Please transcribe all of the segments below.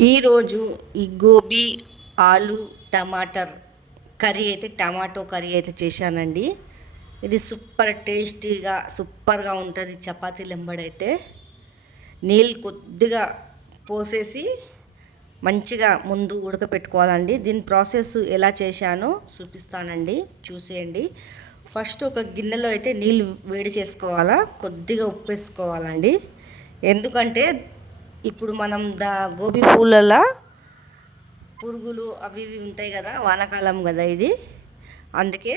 ఈరోజు ఈ గోబీ ఆలు టమాటర్ కర్రీ అయితే టమాటో కర్రీ అయితే చేశానండి. ఇది సూపర్ టేస్టీగా సూపర్గా ఉంటుంది. చపాతీ లెంబడైతే నీళ్ళు కొద్దిగా పోసేసి మంచిగా ముందు ఉడకపెట్టుకోవాలండి. దీని ప్రాసెస్ ఎలా చేశానో చూపిస్తానండి, చూసేయండి. ఫస్ట్ ఒక గిన్నెలో అయితే నీళ్ళు వేడి చేసుకోవాలా, కొద్దిగా ఉప్పు వేసుకోవాలండి. ఎందుకంటే ఇప్పుడు మనం గోబీ పూలలా పురుగులు అవి ఇవి ఉంటాయి కదా, వానాకాలం కదా ఇది, అందుకే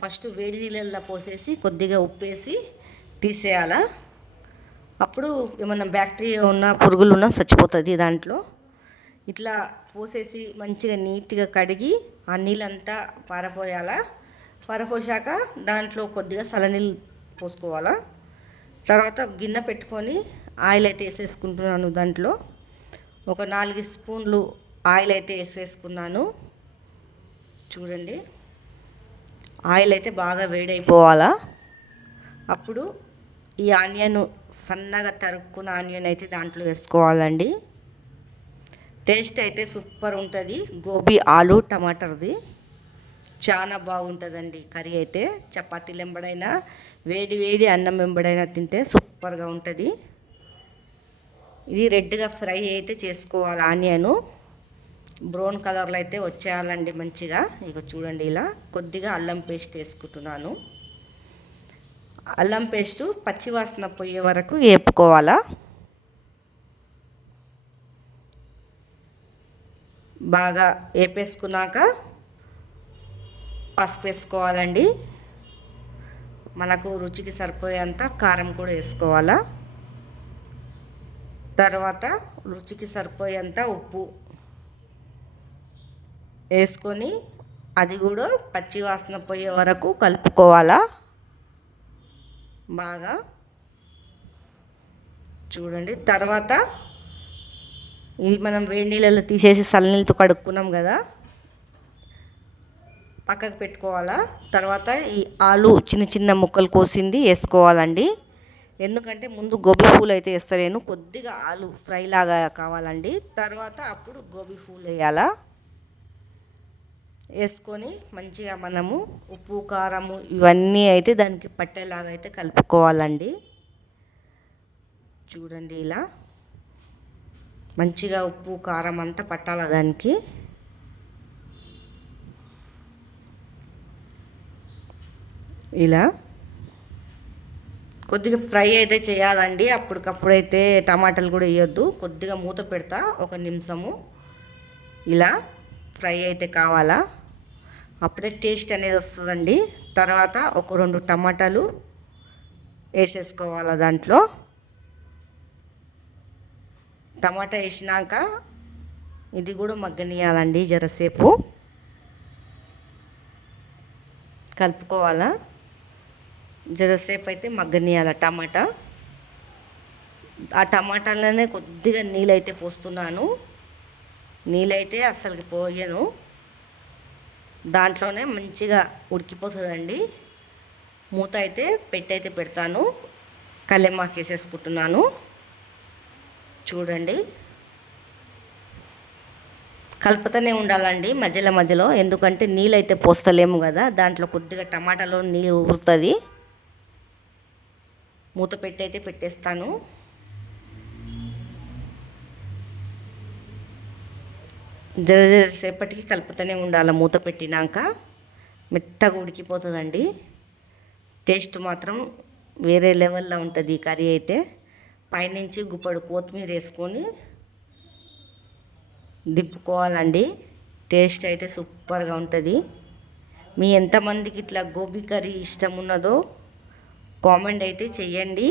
ఫస్ట్ వేడి నీళ్ళల్లో పోసేసి కొద్దిగా ఉప్పేసి తీసేయాల. అప్పుడు ఏమన్నా బ్యాక్టీరియా ఉన్నా పురుగులు ఉన్నా చచ్చిపోతుంది దాంట్లో. ఇట్లా పోసేసి మంచిగా నీట్గా కడిగి ఆ నీళ్ళంతా పారపోయాల. పారపోసాక దాంట్లో కొద్దిగా చల్లనీళ్ళు పోసుకోవాలా. తర్వాత గిన్నె పెట్టుకొని ఆయిల్ అయితే వేసేసుకుంటున్నాను. దాంట్లో ఒక 4 స్పూన్లు ఆయిల్ అయితే వేసేసుకున్నాను. చూడండి, ఆయిల్ అయితే బాగా వేడైపోవాలా. అప్పుడు ఈ ఆనియన్ సన్నగా తరుక్కున్న ఆనియన్ అయితే దాంట్లో వేసుకోవాలండి. టేస్ట్ అయితే సూపర్ ఉంటుంది. గోబీ ఆలు టమాటర్ది చాలా బాగుంటుందండి కర్రీ అయితే. చపాతీ వెంబడైనా వేడి వేడి అన్నం వెంబడైనా తింటే సూపర్గా ఉంటుంది. ఇది రెడ్గా ఫ్రై అయితే చేసుకోవాలి. ఆనియను బ్రౌన్ కలర్లో అయితే వచ్చేయాలండి మంచిగా. ఇక చూడండి, ఇలా కొద్దిగా అల్లం పేస్ట్ వేసుకుంటున్నాను. అల్లం పేస్టు పచ్చివాసన పోయే వరకు వేపుకోవాలా. బాగా వేపేసుకున్నాక పసుపు వేసుకోవాలండి. మనకు రుచికి సరిపోయేంత కారం కూడా వేసుకోవాలా. తర్వాత రుచికి సరిపోయేంత ఉప్పు వేసుకొని అది కూడా పచ్చివాసన పోయే వరకు కలుపుకోవాలా బాగా. చూడండి, తర్వాత ఇది మనం వేడి నీళ్ళలో తీసేసి చల్లనీళ్ళతో కడుక్కున్నాం కదా, పక్కకు పెట్టుకోవాలా. తర్వాత ఈ ఆలు చిన్న చిన్న ముక్కలు కోసింది వేసుకోవాలండి. ఎందుకంటే ముందు గోబీ పూలు అయితే వేస్తలేను, కొద్దిగా ఆలు ఫ్రై లాగా కావాలండి. తర్వాత అప్పుడు గోబీ పూలు వేయాలా. వేసుకొని మంచిగా మనము ఉప్పు కారము ఇవన్నీ అయితే దానికి పట్టేలాగా అయితే కలుపుకోవాలండి. చూడండి, ఇలా మంచిగా ఉప్పు కారం అంతా పట్టాల దానికి. ఇలా కొద్దిగా ఫ్రై అయితే చేయాలండి. అప్పటికప్పుడైతే టమాటాలు కూడా వేయొద్దు. కొద్దిగా మూత పెడతా ఒక నిమిషము. ఇలా ఫ్రై అయితే కావాలా, అప్పుడే టేస్ట్ అనేది వస్తుందండి. తర్వాత ఒక 2 టమాటాలు వేసేసుకోవాలా దాంట్లో. టమాటా వేసినాక ఇది కూడా మగ్గనియాలండి, జరసేపు కలుపుకోవాలా. జరసేపు అయితే మగ్గనియాల టమాటా. ఆ టమాటాలనే కొద్దిగా నీళ్ళైతే పోస్తున్నాను. నీళ్ళైతే అస్సలు పోయను, దాంట్లోనే మంచిగా ఉడికిపోతుందండి. మూత అయితే పెడతాను. కల్లెమాకు వేసేసుకుంటున్నాను. చూడండి, కలుపుతూనే ఉండాలండి మధ్యలో మధ్యలో, ఎందుకంటే నీళ్ళు అయితే పోస్తలేము కదా, దాంట్లో కొద్దిగా టమాటాలో నీళ్ళు ఊరుతుంది. మూత అయితే పెట్టేస్తాను. జరసేపటికి కలుపుతూనే ఉండాలి. మూత పెట్టినాక మెత్తగా ఉడికిపోతుందండి. టేస్ట్ మాత్రం వేరే లెవెల్లో ఉంటుంది ఈ కర్రీ అయితే. పైనుంచి గుప్పడు కొత్తిమీర వేసుకొని దింపుకోవాలండి. టేస్ట్ అయితే సూపర్గా ఉంటుంది. మీ ఎంతమందికి ఇట్లా గోబీ కర్రీ ఇష్టం ఉన్నదో కామెంట్ అయితే చెయ్యండి.